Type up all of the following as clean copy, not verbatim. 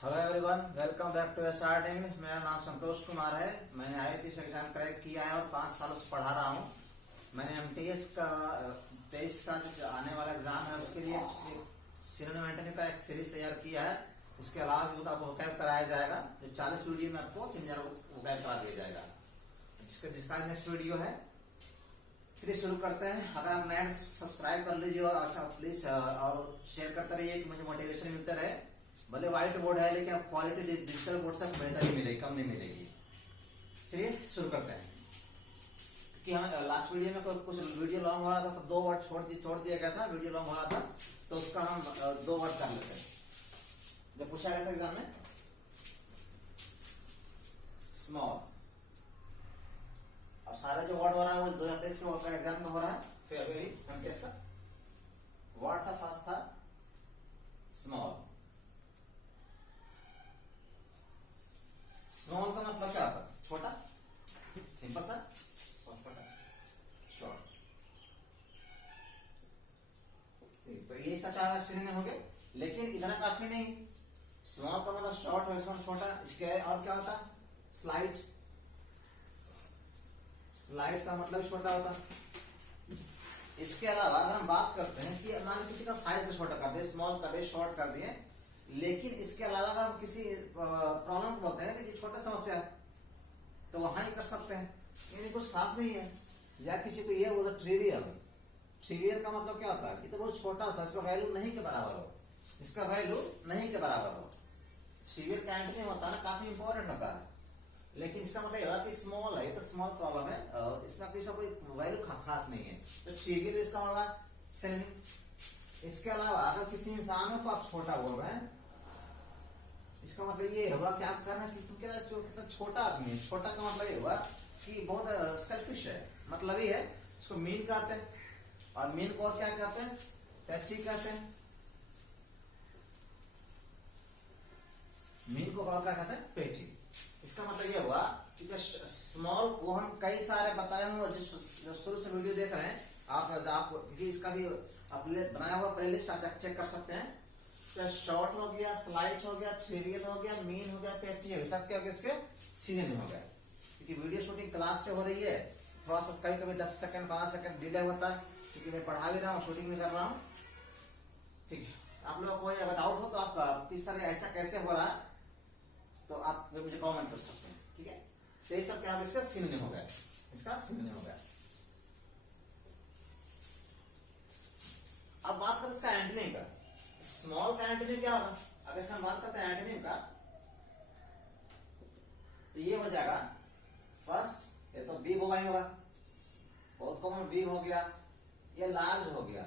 Hello everyone, welcome back to SR English. मेरा नाम संतोष कुमार है। मैंने आईपीएस एग्जाम क्रैक किया है और 5 सालों से पढ़ा रहा हूँ। मैंने एमटीएस का 23 का जो आने वाला एग्जाम है उसके लिए सिनोनिम एंटोनिम का एक सीरीज तैयार किया है। इसके अलावा भी आपको वोकैब कराया जाएगा। जो 40 वीडियो में आपको 3000 वोकैब करा दिया जाएगा। जिसका नेक्स्ट वीडियो है। चलिए शुरू करते हैं। अगर आप नए सब्सक्राइब कर लीजिए और अच्छा प्लीज और शेयर करते रहिए कि मुझे मोटिवेशन मिलता रहे। भले व्हाइट बोर्ड है लेकिन अब क्वालिटी डिजिटल बोर्ड से बेहतर ही मिलेगी, कम नहीं मिलेगी। चलिए शुरू करते हैं। क्योंकि हमें लास्ट वीडियो में कुछ वीडियो लॉन्ग हो रहा था तो 2 वर्ड छोड़ दिया गया था। वीडियो लॉन्ग हो रहा था तो उसका हम 2 वर्ड कर लेते हैं। जब पूछा गया था एग्जाम में स्मॉल, अब सारे जो वर्ड हो रहा है वो 2023 के वर्ड का एग्जाम में हो रहा है। फिर अभी हम कैसे वर्ड था, फर्स्ट था स्मॉल। स्मॉल का मतलब क्या होता है? छोटा, सिंपल सा, शॉर्ट। तो ये इसका 4 सिनोनिम हो गए, लेकिन इतना काफी नहीं। स्मॉल का मतलब शॉर्ट हो, छोटा। इसके और क्या होता है? स्लाइट। स्लाइट का मतलब छोटा होता है। इसके अलावा अगर हम बात करते हैं कि मान किसी का साइज को छोटा कर दिए, स्मॉल कर दिए, शॉर्ट कर दिए, लेकिन इसके अलावा अगर हम किसी प्रॉब्लम को बोलते हैं कि छोटा समस्या है तो वहां ही कर सकते हैं, यानी कुछ खास नहीं है। या किसी को ये बोलते ट्रिवियल। ट्रिवियल का मतलब क्या होता है कि तो बहुत छोटा सा, इसका वैल्यू नहीं के बराबर हो, इसका वैल्यू नहीं के बराबर हो। ट्रिवियल का एंटोनिम होता है ना, काफी इंपॉर्टेंट होता है। लेकिन इसका मतलब यह कि स्मॉल है, तो स्मॉल प्रॉब्लम है, इसमें किसी कोई वैल्यू खास नहीं है, तो ट्रिवियल इसका होगा सिनोनिम। इसके अलावा अगर किसी इंसान को आप छोटा बोल रहे हैं, इसका मतलब ये होगा कि आप करना कि कितना छोटा आदमी है। छोटा का मतलब ये होगा कि बहुत सेल्फिश है, मतलब ये है। इसको मीन कहते हैं, और मीन को और क्या कहते हैं? पैची कहते हैं। मीन को और क्या कहते हैं? पेची। इसका मतलब ये हुआ कि जो स्मॉल को हम कई सारे बताए हुए, जो शुरू से वीडियो देख रहे हैं आप इसका भी अपने बनाया हुआ प्लेलिस्ट आप चेक कर सकते हैं। तो शॉर्ट हो गया, स्लाइट हो गया, ट्रिवियल हो गया, मीन हो गया, पैची हो गया, सब क्या हो गया? इसके सिनोनिम हो गया। क्योंकि वीडियो शूटिंग क्लास से हो रही है, थोड़ा सा कभी 10 सेकंड 12 सेकंड डिले होता है, क्योंकि मैं पढ़ा भी रहा हूँ, शूटिंग भी कर रहा हूँ। ठीक है, आप लोगों को अगर डाउट हो तो आप किस तरह ऐसा कैसे हो रहा है तो आप मुझे कमेंट कर सकते हैं। ठीक है, तो ये सब क्या होगा? इसका सिनोनिम हो गया, इसका सिनोनिम हो गया। अब बात करें इसका एंटोनिम का। स्मॉल का एंटोनिम क्या होगा? अगर इसका हम बात करते हैं एंटोनिम का, तो ये हो जाएगा फर्स्ट, ये तो बिग होगा ही होगा, बहुत कॉमन बिग हो गया, या लार्ज हो गया।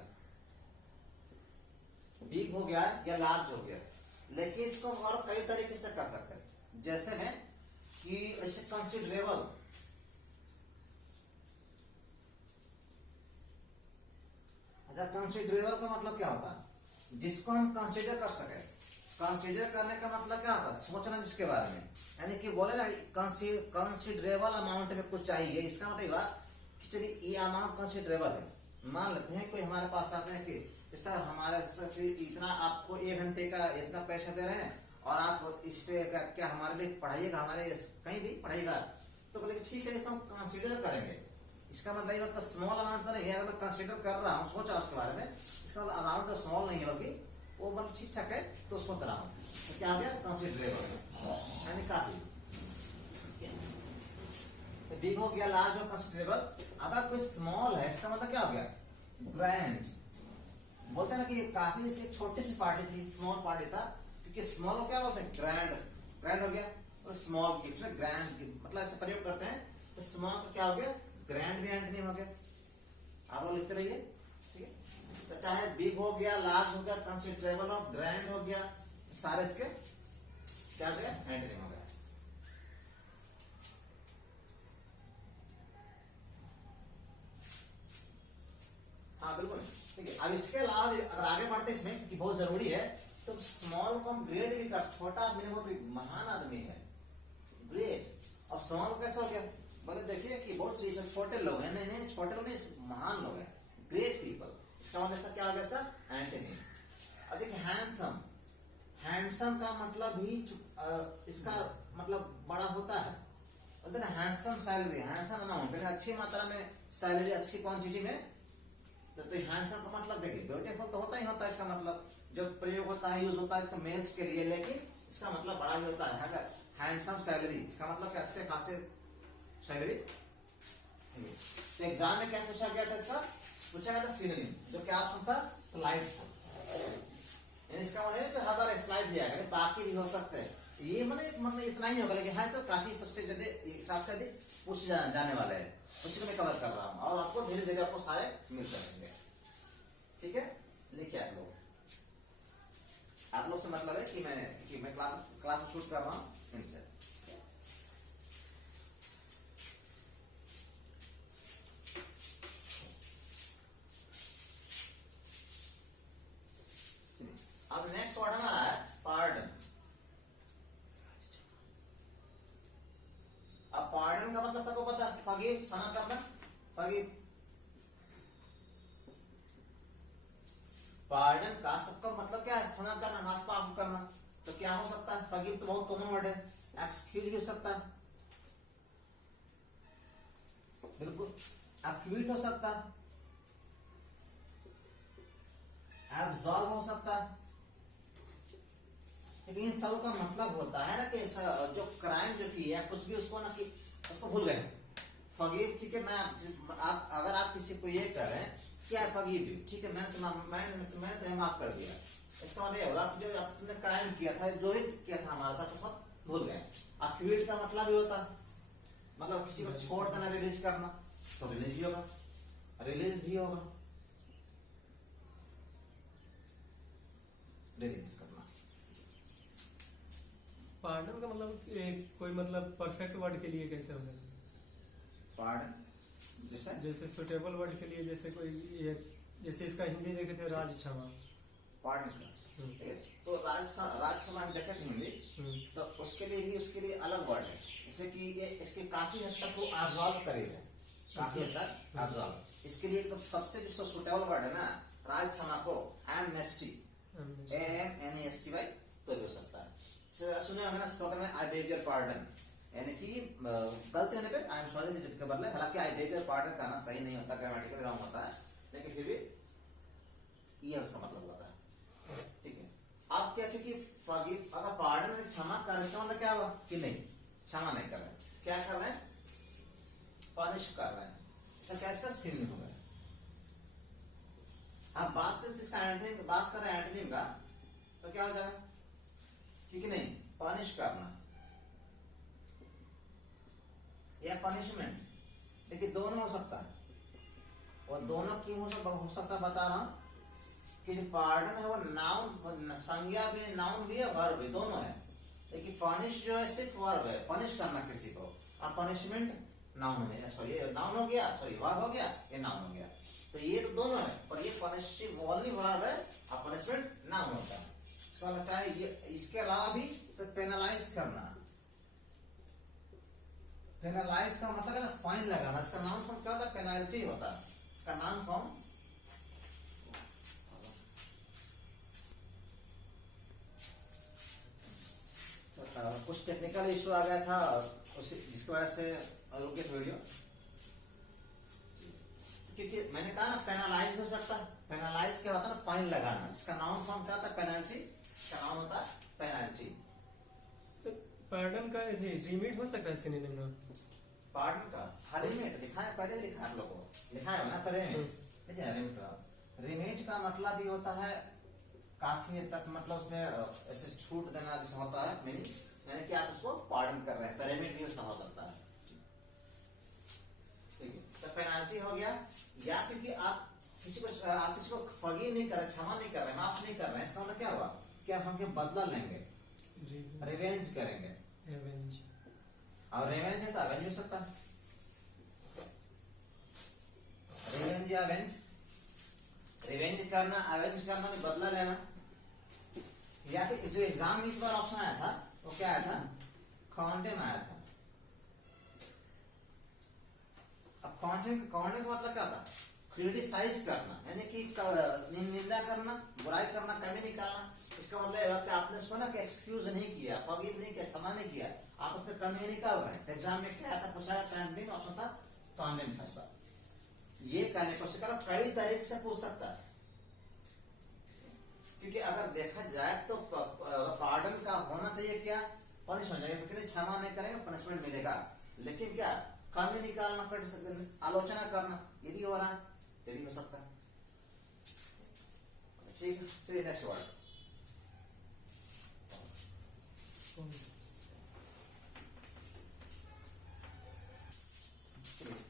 बिग हो गया या लार्ज हो गया। लेकिन इसको और कई तरीके से कर सकते हैं, जैसे में कि ऐसे कंसिडरेबल। अच्छा, कंसिडरेबल का मतलब क्या होता है? जिसको हम कंसीडर कर सके। कंसीडर करने का मतलब क्या होता है? सोचना जिसके बारे में, यानी कि बोले ना कंसीडरेबल अमाउंट में कुछ चाहिए, इसका मतलब कि चलिए ये अमाउंट कंसीडरेबल है। मान लेते हैं कोई हमारे पास आते हैं कि सर हमारे इतना आपको 1 घंटे का इतना पैसा दे रहे हैं और आप इस पे क्या हमारे लिए पढ़ाइएगा, हमारे कहीं भी पढ़ाइएगा, तो बोले ठीक है, इसको हम कंसीडर करेंगे। इसका मतलब ये स्मॉल अमाउंट तो नहीं है, मैं कंसीडर कर रहा हूँ, सोच रहा हूँ उसके बारे में, इसका अमाउंट तो स्मॉल नहीं है बल्कि वो मतलब ठीक ठाक है, तो सोच रहा हूँ, तो क्या हो गया? कंसीडरेबल, यानी काफी। तो बिग हो गया, लार्ज हो, कंसीडरेबल। अगर कोई स्मॉल है, इसका मतलब क्या हो गया? ग्रैंड। बोलते हैं ना कि काफी से छोटी सी पार्टी थी, स्मॉल पार्टी था, क्योंकि स्मॉल को क्या बोलते हैं? ग्रैंड। ग्रैंड हो गया, तो स्मॉल गिफ्ट में ग्रैंड गिफ्ट मतलब ऐसे प्रयोग करते हैं। तो स्मॉल का क्या हो गया? ग्रैंड भी एंटोनिम हो गया। आप लोग लिखते रहिए। ठीक है, तो चाहे बिग हो गया, लार्ज हो गया, कंसिडरेबल हो, ग्रैंड हो गया, सारे इसके क्या हो गया? एंटोनिम हो गया। हाँ बिल्कुल, ठीक है। अब इसके अलावा अगर आगे बढ़ते इसमें, क्योंकि बहुत जरूरी है, तो स्मॉल को हम ग्रेट भी कर। छोटा आदमी वो तो महान आदमी है, ग्रेट। और स्मॉल कैसे हो गया? बोले देखिए कि बहुत चीज छोटे लोग हैं, नहीं छोटे लोग नहीं, महान लोग हैं, ग्रेट पीपल। इसका मतलब क्या हो गया? इसका एंटोनिम। अब देखिए हैंडसम। हैंड हैंडसम का मतलब ही इसका मतलब बड़ा होता है, बोलते ना हैंडसम सैलरी, हैंडसम अमाउंट, अच्छी मात्रा में सैलरी, अच्छी क्वांटिटी में। तो हैंडसम का मतलब देखिए ब्यूटीफुल तो होता ही होता है, इसका मतलब जो प्रयोग होता है, यूज होता है इसका मेल्स के लिए, लेकिन इसका मतलब बड़ा भी होता है। अगर हैंडसम सैलरी इसका मतलब क्या, अच्छे खासे सैलरी। तो एग्जाम में क्या पूछा गया था, इसका पूछा गया था सिनोनिम, जो क्या ऑप्शन था, स्लाइड था। इसका मतलब तो हर बार स्लाइड दिया गया, बाकी भी हो सकते हैं, ये मतलब इतना ही होगा, लेकिन है तो काफी सबसे ज्यादा सबसे अधिक पूछ जाने वाले हैं, उसी को मैं कवर कर रहा हूँ, और आपको धीरे धीरे आपको सारे मिल जाएंगे। ठीक है, लिखिए आप लोग से मतलब है कि मैं क्लास शूट कर रहा हूँ इनसे। अब नेक्स्ट वर्ड हमारा है पार्डन। अब पार्डन का मतलब सबको पता है, फॉरगिव, क्षमा करना, फॉरगिव। पार्डन का सबका मतलब क्या है, क्षमा करना, माफ करना। तो क्या हो सकता है, फॉरगिव तो बहुत कॉमन वर्ड है, एक्सक्यूज भी हो सकता है, बिल्कुल, एक्विट हो सकता है, एब्सॉल्व हो सकता है। लेकिन इन सब का मतलब होता है ना कि जो क्राइम जो किया कुछ भी उसको ना कि उसको भूल गए। फॉरगिव, ठीक है, आप अगर आप किसी को ये कर रहे हैं क्या फॉरगिव यू, ठीक है, मैंने तुम्हें माफ कर दिया, इसका मतलब ये होगा कि जो आपने क्राइम किया था, जो भी किया था हमारे साथ, तो सब भूल गए। एक्विट का मतलब भी होता है मतलब किसी को छोड़ देना, रिलीज करना, तो रिलीज भी होगा, रिलीज भी होगा, रिलीज करना। पार्डन का मतलब कोई मतलब परफेक्ट वर्ड के लिए कैसे होगा, पार्डन जैसे सुटेबल वर्ड के लिए, जैसे कोई ये, जैसे इसका हिंदी देखे थे राज क्षमा, पार्डन का, तो राज क्षमा हम देखे थे हिंदी, तो उसके लिए अलग वर्ड है, जैसे कि ये इसके काफी हद तक वो एब्सॉल्व करेगा, काफी हद तक एब्सॉल्व। इसके लिए तो सबसे जो सुटेबल वर्ड है ना राज क्षमा को, एमनेस्टी, AMNESTY, तो भी हो सकता है। सुने होंगे ना स्पोकन में, आई बेग योर पार्डन, यानी कि गलती होने पे आई एम सॉरी के बदले, हालांकि आई बेग योर पार्डन करना सही नहीं होता, ग्रामेटिकली रॉन्ग होता है, लेकिन फिर भी ये उसका मतलब होता है। ठीक है, अब क्या, क्योंकि फॉरगिव, अगर पार्डन में क्षमा कर रहे हैं, क्या हुआ कि नहीं, क्षमा नहीं कर रहे, क्या कर रहे हैं, पनिश कर रहे हैं, इसका क्या, इसका सिन हो गया। अब बात कर रहे हैं एंटोनिम का, तो क्या हो जाएगा, क्योंकि नहीं, पनिश करना या पनिशमेंट, लेकिन दोनों हो सकता है, और दोनों क्यों हो सकता बता रहा हूं कि जो पार्डन है वो नाउन, संज्ञा भी, नाउन भी है, वर्ब भी, दोनों है, लेकिन पनिश जो है सिर्फ वर्ब है, पनिश करना किसी को, और पनिशमेंट नाउन है, सॉरी ये नाउन हो गया, सॉरी वर्ब हो गया, ये नाउन हो गया, तो ये तो दोनों है, पर ये पनिशिंग ओनली वर्ब है और पनिशमेंट नाउन होता है। इसका मतलब चाहे ये, इसके अलावा भी पेनलाइज करना, पेनलाइज का मतलब है फाइन लगाना, इसका नाउन फॉर्म क्या होता है, पेनल्टी होता है, इसका नाउन फॉर्म। कुछ टेक्निकल इशू आ गया था जिसकी वजह से रुके वीडियो, क्योंकि मैंने कहा ना पेनलाइज हो सकता है, पेनलाइज क्या होता है, फाइन लगाना, इसका नाउन फॉर्म क्या होता है, पेनल्टी, इसका नाउन होता है पेनल्टी। तो पार्डन का रिमीट हो सकता है सिनोनिम में, पार्डन का रिमीट लिखा है, पहले लिखा है, लोगों लिखा है ना, रिमीट का मतलब भी होता है काफी हद तक, मतलब उसमें ऐसे छूट देना जैसा होता है, मीनिंग यानी कि आप उसको पार्डन कर रहे हैं, तो रिमीट भी उसका हो सकता है। ठीक है, तो पेनल्टी हो गया, या क्योंकि आप किसी को फॉरगिव नहीं कर रहे, क्षमा नहीं कर रहे, माफ नहीं कर रहे हैं, इसका मतलब क्या हुआ कि आप हमके बदला लेंगे, रिवेंज करेंगे, रिवेंज, और रिवेंज है तो अवेंज हो सकता है, रिवेंज या अवेंज, रिवेंज करना, अवेंज करना, बदला लेना। या फिर जो एग्जाम में इस बार ऑप्शन आया था वो क्या आया था, कॉन्डेम आया था। अब कॉन्डेम का मतलब क्या था, क्रिटिसाइज करना, यानी कि निंदा करना, बुराई करना, कमी निकालना, इसका मतलब है कि आपने उसको ना एक्सक्यूज नहीं किया, फॉरगिव नहीं किया, क्षमा नहीं किया, आप उसमें कमी निकाल रहे हैं। एग्जाम में क्या था, पूछा कंडेम, ऑप्शन था कंडेम था। इस बार ये कहने को करो कई तरीके से पूछ सकता है, क्योंकि अगर देखा जाए तो पार्डन का होना चाहिए क्या, पनिशमेंट हो जाएगा, क्षमा नहीं करेंगे पनिशमेंट मिलेगा, लेकिन क्या कमी निकालना, आलोचना करना, ये भी हो रहा है, ये भी हो सकता है। ठीक है, चलिए नेक्स्ट वर्ड।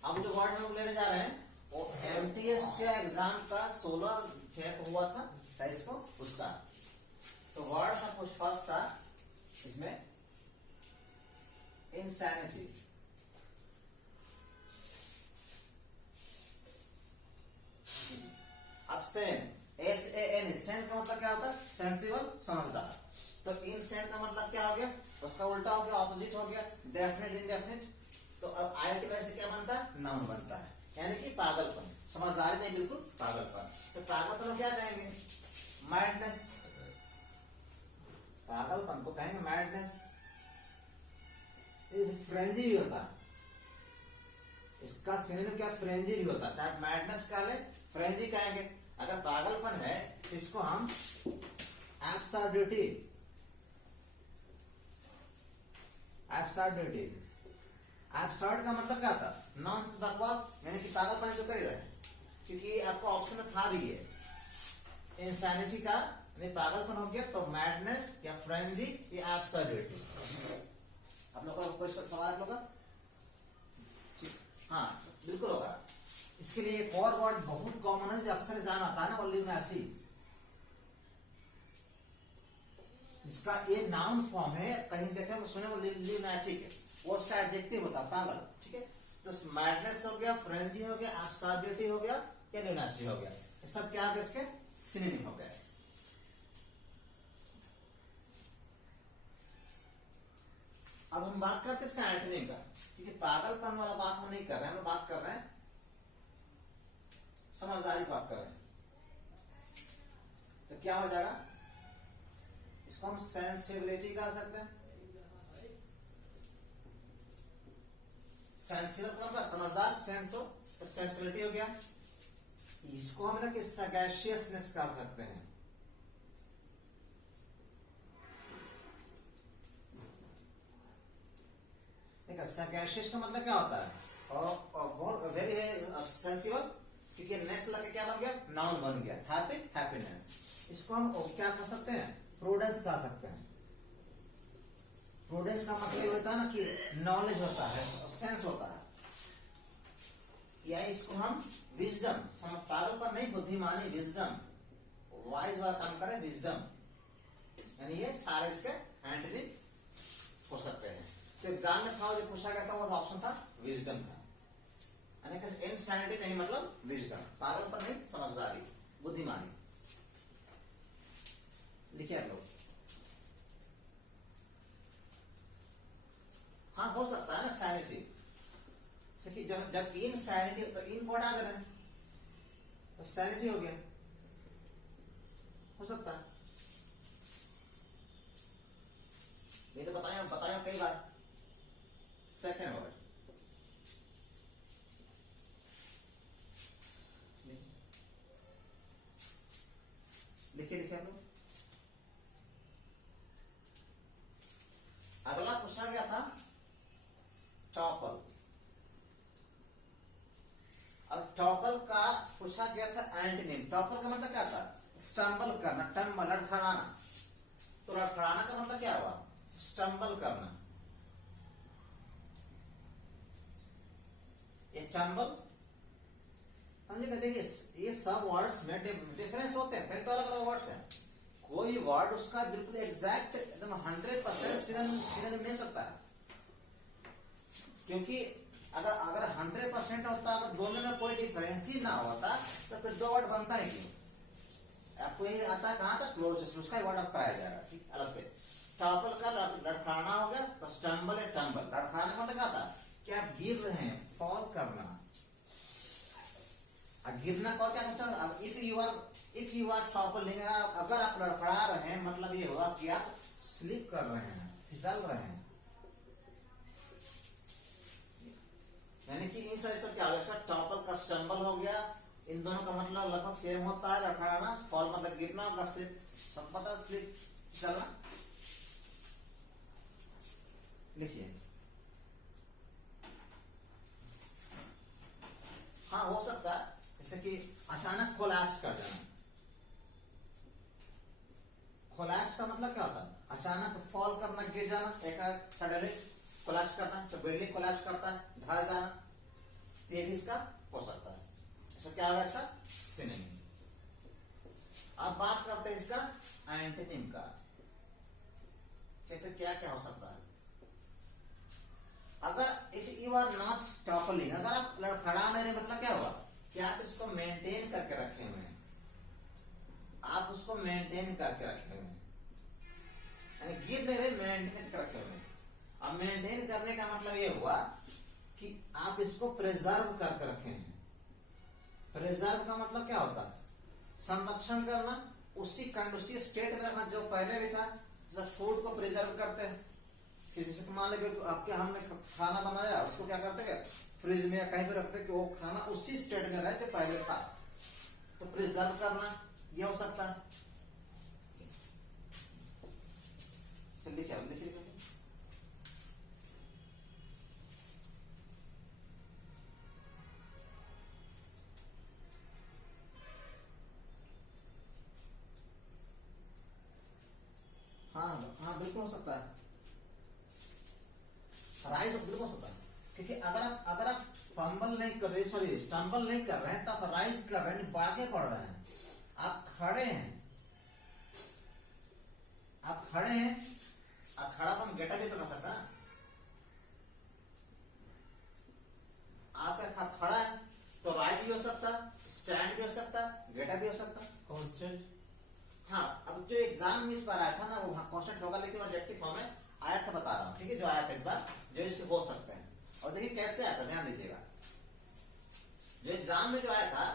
अब जो वर्ड हम लेने जा रहे हैं वो एमटीएस के एग्जाम का 16/6 को हुआ था 23 को, उसका तो वर्ड था कुछ फर्स्ट था इसमें इंसैनिटी। अब सेन, SAN, सेन का मतलब क्या होता है, सेंसिबल, समझदार। तो इनसेन का मतलब क्या हो गया, उसका उल्टा हो गया, ऑपोजिट हो गया, डेफिनेट, इनडेफिनेट। तो अब आईटी वैसे क्या बनता है, नाउन बनता है, यानी कि पागलपन, समझदारी नहीं, बिल्कुल पागलपन। तो पागलपन को क्या कहेंगे, मैडनेस, पागलपन को कहेंगे मैडनेस। फ्रेंजी भी होता है, इसका सिनोनिम क्या, फ्रेंजी भी होता है, चाहे मैडनेस कह ले, फ्रेंजी कहेंगे। अगर पागलपन है इसको हम एब्सर्डिटी, एब्सर्डिटी, एब्सर्ड का मतलब क्या था, नॉन्स, बकवास, यानी कि पागलपन जो कर रहे हैं, क्योंकि आपको ऑप्शन में था भी ये इंसैनिटी का पागलपन हो गया, तो मैडनेस या फ्रेंजी या एब्सर्डिटी। आप लोगों का कोई सवाल आप लोग का? हाँ बिल्कुल होगा। इसके लिए एक और वर्ड बहुत कॉमन है जो अक्सर जान आता है ना, वो ल्यूनासी। इसका ये नाउन फॉर्म है, कहीं देखे तो सुने वो ल्यूनाटिक, वो उसका एडजेक्टिव होता है पागल। ठीक है, तो मैडनेस हो गया, फ्रेंजी हो गया, एब्सर्डिटी हो गया या ल्यूनासी हो गया, ये सब क्या हो गया, इसके सिनोनिम हो गए। अब हम बात करते हैं इसका एंटोनिम का, क्योंकि पागलपन वाला बात हम नहीं कर रहे हैं, हम बात कर रहे हैं समझदारी, बात कर रहे हैं। तो क्या हो जाएगा, इसको हम सेंसिबिलिटी कह सकते हैं। सेंसिबल मतलब समझदार, सेंस हो तो सेंसिबिलिटी हो गया। इसको हम ना कि सगैशियसनेस कह सकते हैं। सगैशियस का मतलब क्या होता है, और बहुत वेरी सेंसिबल, क्योंकि नेक्स्ट लगे क्या बन गया, नाउन बन गया, हैप्पी, हैप्पीनेस। इसको हम क्या कह सकते हैं, प्रूडेंस कह सकते हैं। प्रूडेंस का मतलब होता है ना कि नॉलेज होता है, सेंस होता है, या इसको हम विजडम, पागल पर नहीं, बुद्धिमानी, विजडम, वाइज वाला काम करें, विजडम, यानी ये सारे इसके एंटोनिम हो सकते हैं। तो एग्जाम में था जो पूछा गया था वो ऑप्शन था विजडम था, यानी कि इनसैनिटी नहीं मतलब विजडम, पागल पर नहीं, समझदारी, बुद्धिमानी। लिखिए आप लोग। हाँ हो सकता है ना सैनिटी, जब इनसैनिटी तो इन को हटा दे रहे हैं तो सैनिटी हो गया, हो सकता है, ये तो बताया कई बार। सेकेंड वर्ड लिखिए हम लोग। अगला पूछा गया था टॉपल। अब टॉपल का पूछा गया था एंटोनिम। टॉपल का मतलब क्या था, स्टम्बल करना, टम्बल, लड़खड़ाना। तो लड़खड़ाना का मतलब क्या हुआ, स्टम्बल करना। ये टम्बल समझिए, देखिए ये सब वर्ड्स में डिफरेंस होते हैं, कई तो अलग अलग वर्ड्स हैं। कोई वर्ड उसका बिल्कुल एग्जैक्ट एकदम 100% सिनोनिम नहीं सकता है, क्योंकि अगर 100% होता, अगर दोनों में कोई डिफरेंस ही ना होता तो फिर दो वर्ड बनता ही क्यों। आपको ये आता है कहां तक, क्लोज, उसका वर्ड अब कराया जाएगा ठीक अलग से। टॉपल का लड़खड़ाना हो गया, तो स्टम्बल है, टम्बल। लड़खड़ाना का मतलब क्या था, क्या गिर रहे हैं, फॉल करना। गिरना को क्या कहते हैं, इफ यू आर टॉपलिंग, अगर आप लड़खड़ा रहे हैं मतलब ये होगा कि आप स्लिप कर रहे हैं, फिसल रहे हैं। यानी कि इन सब क्या हो गया, टॉपल का स्टम्बल हो गया, इन दोनों का मतलब लगभग सेम होता है। लड़खड़ाना, फॉल मतलब गिरना, का स्लिप सब पता, स्लिप फिसलना। लिखिए, हाँ हो सकता है जैसे कि अचानक कोलैप्स कर जाना। कोलैप्स का मतलब क्या होता है, अचानक फॉल करना, गिर जाना, एक सडनली कोलैप्स करना, सडनली कोलैप्स करता है, ढह जाना, तो ये भी इसका हो सकता है। ऐसा क्या होगा इसका सिनोनिम। अब बात करते हैं इसका एंटोनिम का, कहते क्या क्या हो सकता है। अगर if you are not toppling, अगर आप लड़खड़ा नहीं रहे मतलब क्या होगा कि आप इसको मेंटेन करके रखे हुए हैं, आप उसको मेंटेन करके रखे हुए हैं, यानी गिर नहीं रहे, मेंटेन करके रखे हुए हैं। अब मेंटेन करने का मतलब ये हुआ कि आप इसको प्रिजर्व करके रखे हैं। प्रिजर्व का मतलब क्या होता है, संरक्षण करना, उसी स्टेट में रखना जो पहले भी था। जैसे फूड को प्रिजर्व करते हैं, कि जैसे मान लीजिए आपके हमने खाना बनाया, उसको क्या करते हैं, फ्रिज में या कहीं पे रखते हैं कि वो खाना उसी स्टेट में रहे जो पहले था, तो प्रिजर्व करना ये हो सकता है। चलिए क्या लिखिए, हाँ हाँ बिल्कुल हो सकता है, राइज बिल्कुल हो सकता है। क्योंकि अगर आप फंबल नहीं कर रहे, सॉरी स्टम्बल नहीं कर रहे हैं, तो आप राइज कर रहे हैं, आगे बढ़ रहे हैं, आप खड़े हैं, आप खड़े हैं, आप खड़ा तो हम गेटा भी तो कर सकते हैं। आप खड़ा है तो राइज भी हो सकता है, स्टैंड भी हो सकता है, गेटा भी हो सकता है, कांस्टेंट। हाँ अब जो एग्जाम में इस बार आया था ना वो कांस्टेंट होगा, लेकिन ऑब्जेक्टिव फॉर्म में आया था, बता रहा हूँ ठीक है, जो आया था इस बार, जो इसके हो सकते हैं। और देखिए कैसे आया था, ध्यान दीजिएगा, जो एग्जाम में जो आया था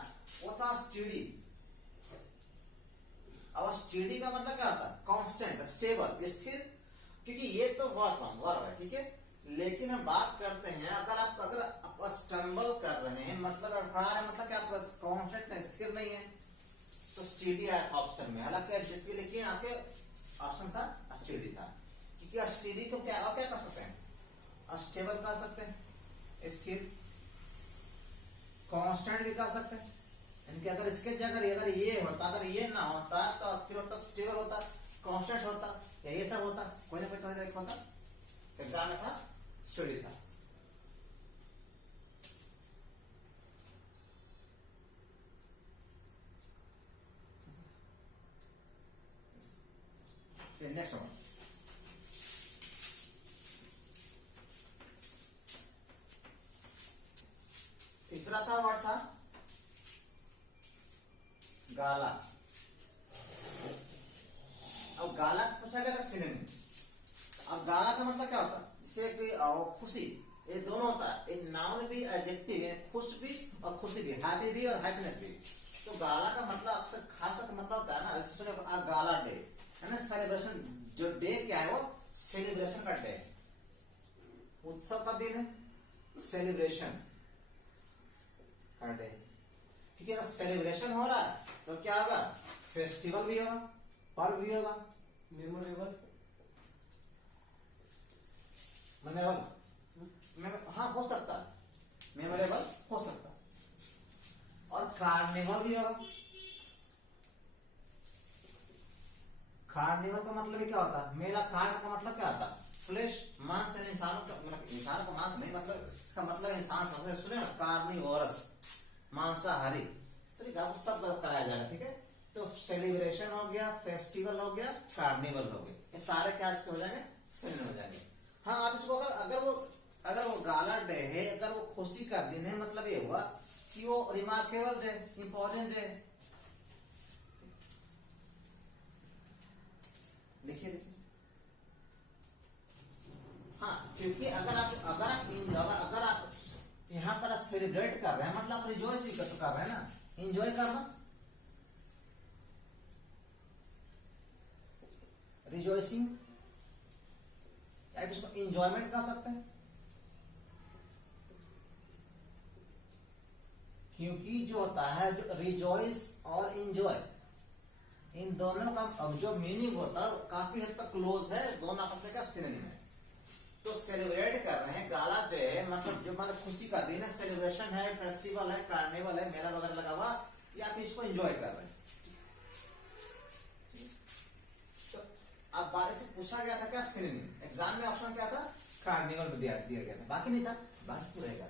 वो था स्टीडी। अब स्टीडी का मतलब क्या होता है, कांस्टेंट, स्टेबल, स्थिर, क्योंकि ये तो वर्ब है ठीक है। लेकिन हम बात करते हैं अगर आप स्टम्बल कर रहे हैं मतलब लड़खड़ा रहे हैं, मतलब क्या कांस्टेंट है, स्थिर नहीं है, तो स्टीडी आया था ऑप्शन में, हालांकि एडजेक्टिव लेकिन आपके ऑप्शन था स्टीडी था, क्योंकि स्टीडी को क्या कर सकते हैं, स्टेबल कर सकते हैं, स्थिर, कांस्टेंट भी कर सकते हैं। इनके अगर इसके जगह अगर ये होता, अगर ये ना होता तो फिर होता स्टेबल होता, कांस्टेंट होता, या ये सब होता, कोई ना कोई तरह एक होता। एग्जाम में था स्टडी था। नेक्स्ट वन, तीसरा था वर्ड था गाला। अब गाला पूछा गया था सिनोनिम। अब गाला का मतलब क्या होता है, जैसे कि खुशी, ये दोनों होता है, एक नाउन भी एडजेक्टिव है, खुश भी और खुशी भी, हैप्पी भी और हैप्पीनेस भी। तो गाला का मतलब अक्सर खास का मतलब होता है ना, जैसे गाला डे है ना, सेलिब्रेशन, जो डे क्या है वो सेलिब्रेशन का डे, उत्सव का दिन है, सेलिब्रेशन का डे। क्योंकि अगर सेलिब्रेशन हो रहा है तो क्या होगा, फेस्टिवल भी होगा, पर्व भी होगा, मेमोरेबल, हाँ हो सकता है, मेमोरेबल हो सकता है, और कार्निवल भी होगा। कार्निवल का मतलब क्या होता है, मेला, कार्न का मतलब क्या होता है, फ्लेश, मांस, इंसानों का, मतलब इंसान को मांस नहीं, मतलब इसका मतलब इंसान समझे, सुने ना, कार्निवोरस, मांसाहारी, तो सब कराया जाएगा ठीक है। तो सेलिब्रेशन हो गया, फेस्टिवल हो गया, कार्निवल हो गया, ये सारे क्या हो जाएंगे, सिनोनिम हो जाएंगे। हाँ आप इसको अगर वो गाला डे है, अगर वो खुशी का दिन है, मतलब ये हुआ कि वो रिमार्केबल डे, इंपॉर्टेंट डे। लिखिए, हाँ क्योंकि अगर आप यहाँ पर सेलिब्रेट कर रहे हैं मतलब आप रिजॉइस भी कर रहे हैं ना, इंजॉय करना, रिजॉइसिंग, या इसको इंजॉयमेंट कह सकते हैं। क्योंकि जो होता है जो रिजॉइस और इंजॉय, इन दोनों का अब जो मीनिंग होता है काफी हद तक क्लोज है, दोनों आपस में का सिनोनिम है। तो सेलिब्रेट कर रहे हैं, गाला डे मतलब जो मतलब खुशी का दिन है, सेलिब्रेशन है, फेस्टिवल है, कार्निवल है, मेला वगैरह लगा हुआ, या फिर इसको एंजॉय कर रहे हैं। तो अब बात से पूछा गया था क्या सिनोनिम, एग्जाम में ऑप्शन क्या था, कार्निवल दिया गया था, बाकी नहीं था, बाकी पूरा रहेगा।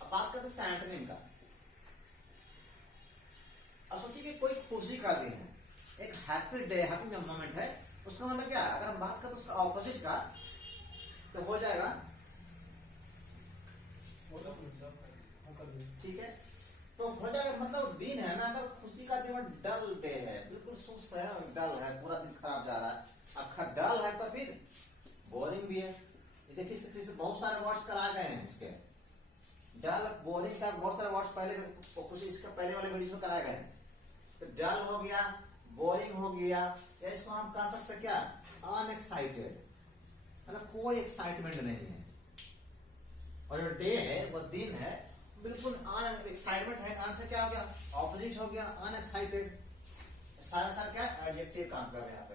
अब बात करते हैं एंटोनिम का। अब सोचिए कि कोई खुशी का दिन है, एक हैप्पी डे, हैप्पी मोमेंट है, उसका मतलब क्या, अगर हम बात करें उसका ऑपोजिट का तो हो जाएगा, ठीक है, तो हो जाएगा मतलब दिन है ना, अगर खुशी का दिन डल डे है, बिल्कुल सुस्त है, डल है, पूरा दिन खराब जा रहा है, अखा डल है तो फिर बोरिंग भी है। ये देखिए इसके से बहुत सारे वर्ड्स कराए गए हैं, इसके डल बोरिंग का बहुत सारे वर्ड्स पहले कुछ इसका पहले वाले वीडियो में कराए गए हैं। तो डल हो गया, बोरिंग हो गया, या इसको हम कह सकते क्या, अनएक्साइटेड, मतलब कोई एक्साइटमेंट नहीं है। और जो डे है वो दिन है, बिल्कुल अनएक्साइटमेंट है, अन से क्या हो गया, ऑपोजिट हो गया, अनएक्साइटेड, सारा सारा क्या एडजेक्टिव काम कर रहे हैं यहाँ पे।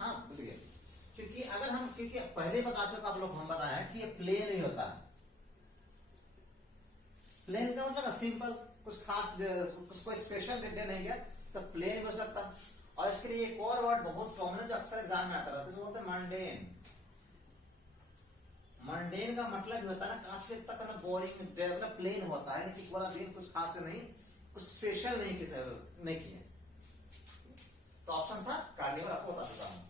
हाँ बोलिए, क्योंकि अगर हम, क्योंकि पहले बता चुका आप लोग, हम बताया कि ये प्लेन ही होता है। प्लेन का मतलब सिंपल, कुछ खास कुछ कोई स्पेशल डे नहीं है, तो प्लेन भी हो सकता। और इसके लिए एक और वर्ड बहुत कॉमन है जो अक्सर एग्जाम में आता रहता है, जिसको बोलते हैं मंडेन। मंडेन का मतलब होता है ना काफी हद तक बोरिंग, मतलब प्लेन होता है, लेकिन पूरा दिन कुछ खास नहीं, कुछ स्पेशल नहीं किए। तो ऑप्शन था कार्निवल, आपको बता चुका हूं।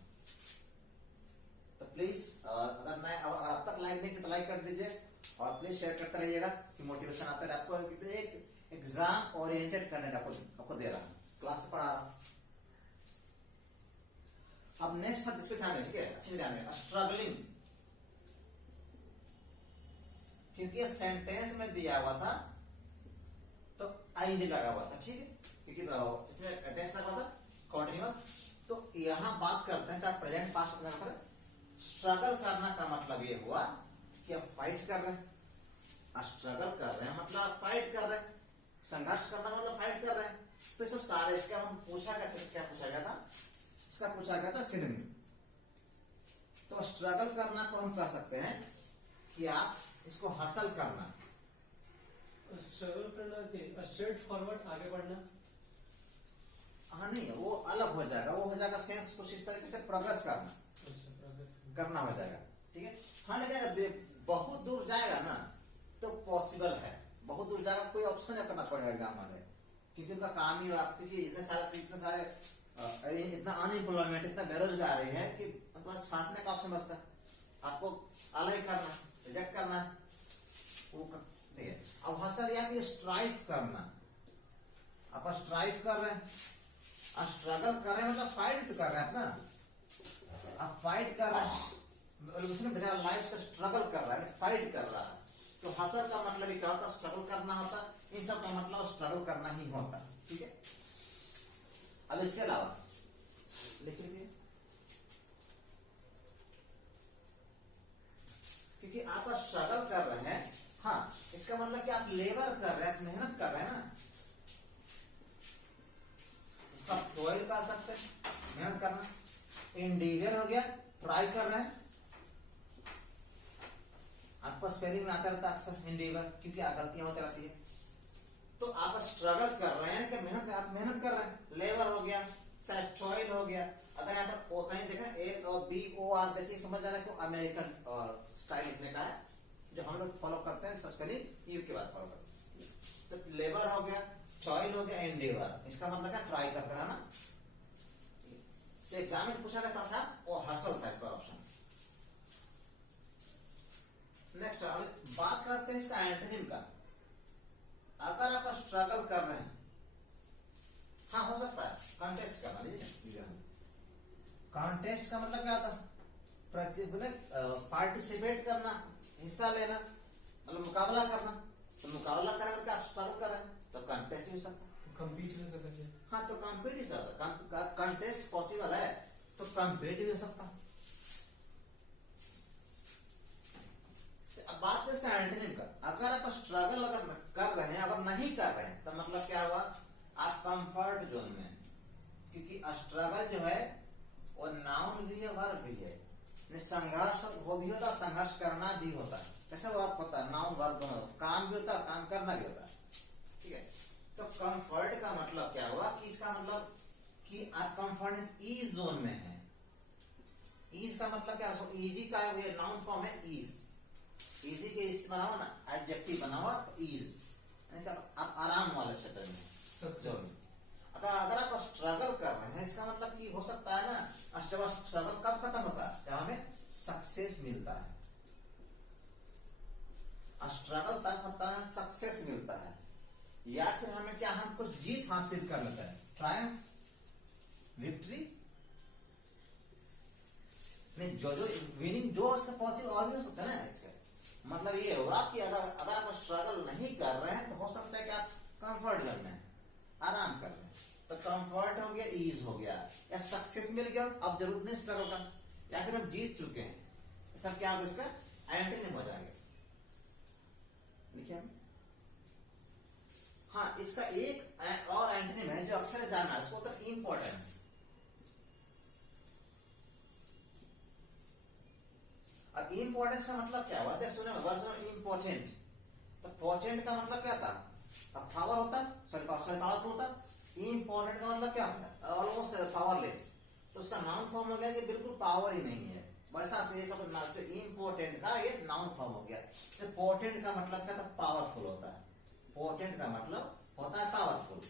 तो प्लीज अगर मैं अब तक लाइक नहीं की तो लाइक कर दीजिए, और प्लीज शेयर करते रहिएगा कि मोटिवेशन आता है आपको। एक एग्जाम ओरिएंटेड कंटेंट आपको दे रहा हूं, क्लास से पढ़ा रहा हूं। अब नेक्स्ट है, इस पे ध्यान दें, ठीक है, अच्छे से ध्यान दें, स्ट्रगलिंग, क्योंकि ये सेंटेंस में दिया हुआ था तो आईएनजी लगा हुआ था, ठीक है, क्योंकि इसमें टेंस लगा हुआ था कॉन्टिन्यूअस। तो यहां बात करते हैं चाहे प्रेजेंट पास्ट में करें, स्ट्रगल करना का मतलब ये हुआ कि आप फाइट कर रहे हैं, स्ट्रगल कर रहे हैं मतलब फाइट कर रहे हैं, संघर्ष करना मतलब फाइट कर रहे हैं। तो सब सारे इसका हम पूछा क्या पूछा गया था, इसका पूछा गया था सिनोनिम। तो स्ट्रगल करना को हम कह सकते हैं कि आप इसको हासिल करना, स्ट्रगल करना थे, स्ट्रेट फॉरवर्ड आगे बढ़ना। हाँ नहीं, वो अलग हो जाएगा, वो हो जाएगा सेंस कुछ इस तरीके से प्रोग्रेस करना, करना हो जाएगा, ठीक है। हाँ लेकिन बहुत दूर जाएगा ना तो पॉसिबल है, बहुत दूर जाएगा कोई ऑप्शन नहीं करना पड़ेगा एग्जाम में, क्योंकि उनका काम ही आप, क्योंकि इतने सारे इतना अनएम्प्लॉयमेंट, इतना बेरोजगारी है कि मतलब छांटने का ऑप्शन बचता है, आपको अलग करना, रिजेक्ट करना वो नहीं है। अब हासिल या कि स्ट्राइव करना, आप स्ट्राइव कर रहे हैं, स्ट्रगल कर रहे हैं मतलब फाइट तो कर रहे हैं ना, आप फाइट कर रहे हैं, उसने बेचारा लाइफ से स्ट्रगल कर रहा है, फाइट कर रहा है। तो हासिल का मतलब क्या होता है, स्ट्रगल करना होता, इन सब का मतलब स्ट्रगल करना ही होता, ठीक है। अब इसके अलावा लिख लीजिए, क्योंकि आप स्ट्रगल कर रहे हैं, हाँ इसका मतलब कि आप लेबर कर रहे हैं, मेहनत कर रहे हैं ना, इसका टॉयल कह सकते हैं, मेहनत करना। इंडीवियर हो गया, ट्राई कर रहे हैं, आपको स्पेलिंग में आता रहता है अक्सर इंडीवियर, क्योंकि गलतियां होती रहती है। तो आप स्ट्रगल कर रहे हैं कि मेहनत, आप मेहनत कर रहे हैं, लेबर हो गया, चाहे टॉयल हो गया। अगर यहाँ पर कहीं देखें A-B-O-R देखिए, समझ जा रहा है कि अमेरिकन स्टाइल लिखने का है, जो हम लोग फॉलो करते हैं, स्पेलिंग यू के बाद फॉलो करते हैं। तो लेबर हो गया, टॉयल हो गया, एंडेवर, इसका मतलब क्या, ट्राई करते रहना। तो एग्जाम में पूछा गया था वो हासिल था इसका ऑप्शन। नेक्स्ट बात करते हैं इसका एंटोनिम का। अगर आप स्ट्रगल कर रहे हैं, हाँ हो सकता है कॉन्टेस्ट करना, लीजिए कॉन्टेस्ट का मतलब क्या होता है, पार्टिसिपेट करना, हिस्सा लेना मतलब मुकाबला करना, तो मुकाबला करने का स्ट्रगल कर रहे हैं तो कंटेस्ट हो सकता है, कम्पीट हो सकता है। हाँ तो कम्पीट हो सकता है, कंटेस्ट पॉसिबल है तो कम्पीट भी हो सकता है। अब बात है इसका एंटोनिम का, अगर आप स्ट्रगल अगर कर रहे हैं, अगर नहीं कर रहे हैं तो मतलब क्या हुआ, आप कंफर्ट जोन में, क्योंकि स्ट्रगल जो है वो नाउन भी है वर्ब भी है, संघर्ष वो भी होता है, संघर्ष करना भी होता है, कैसे वो आप होता है नाउन वर्ब दोनों, काम भी होता है काम करना भी होता है, ठीक है। तो कंफर्ट का मतलब क्या हुआ कि इसका मतलब कि आप कंफर्ट ईज जोन में है। ईज का मतलब क्या, इजी का ये नाउन फॉर्म है ईज, इजी के इस बना हुआ ना एडजेक्टिव बना हुआ तो ईज, यानी कि आप आराम वाले क्षेत्र में सक्सेस। अगर आप स्ट्रगल कर रहे हैं इसका मतलब कि हो सकता है ना स्ट्रगल कब खत्म होता है, जब हमें सक्सेस मिलता है, स्ट्रगल तब होता है सक्सेस मिलता है, या फिर हमें क्या हम कुछ जीत हासिल कर लेते हैं, ट्रायम्फ विक्ट्री, नहीं जो विनिंग जो इसका पॉसिबल और भी हो सकता है ना। इसका मतलब ये होगा कि अगर आप स्ट्रगल नहीं कर रहे हैं तो हो सकता है कि आप कंफर्ट जोन में आराम कर रहे हैं, तो कंफर्ट हो गया, ईज हो गया, या सक्सेस मिल गया, अब जरूरत नहीं स्ट्रगल का, या फिर हम जीत चुके हैं, सब क्या होगा इसका एंटोनिम हो जाएगा। लिखिए हाँ, इसका एक और एंटोनिम है जो अक्सर जानना है, उसको होता है इंपॉर्टेंस। और इंपॉर्टेंस का मतलब क्या हुआ, सुने वर्ड इंपॉर्टेंट, तो पोटेंट का मतलब क्या था, पावर होता है, सॉरी पावरफुल होता है, इंपॉर्टेंट का मतलब क्या होता है ऑलमोस्ट पावरलेस, तो उसका नाउन फॉर्म हो गया कि बिल्कुल पावर ही नहीं है, वैसा से इंपॉर्टेंट का ये नाउन फॉर्म हो गया। जैसे पोटेंट का मतलब क्या था, पावरफुल होता है, पोटेंट का मतलब होता है पावरफुल,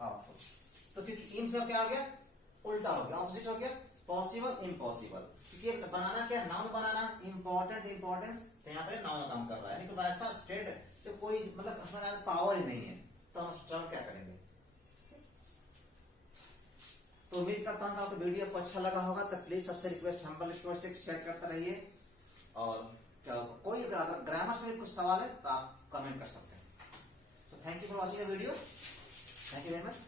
पावरफुल, तो क्योंकि इन सब क्या हो गया उल्टा हो गया, ऑपोजिट हो गया, पॉसिबल इम्पॉसिबल, क्योंकि बनाना क्या नाउन बनाना, इंपॉर्टेंट इंपॉर्टेंस, तो यहाँ पर नाउन काम कर रहा है, लेकिन वैसा स्टेट तो कोई मतलब हमारा पावर ही नहीं है, तो हम स्ट्रगल क्या करेंगे। तो उम्मीद करता हूँ आपको वीडियो को अच्छा लगा होगा, तो प्लीज सबसे रिक्वेस्ट हम्बल रिक्वेस्ट है शेयर करते रहिए, और कोई अगर ग्रामर से भी कुछ सवाल है तो आप कमेंट कर सकते हैं। तो thank you for watching the video, thank you very much.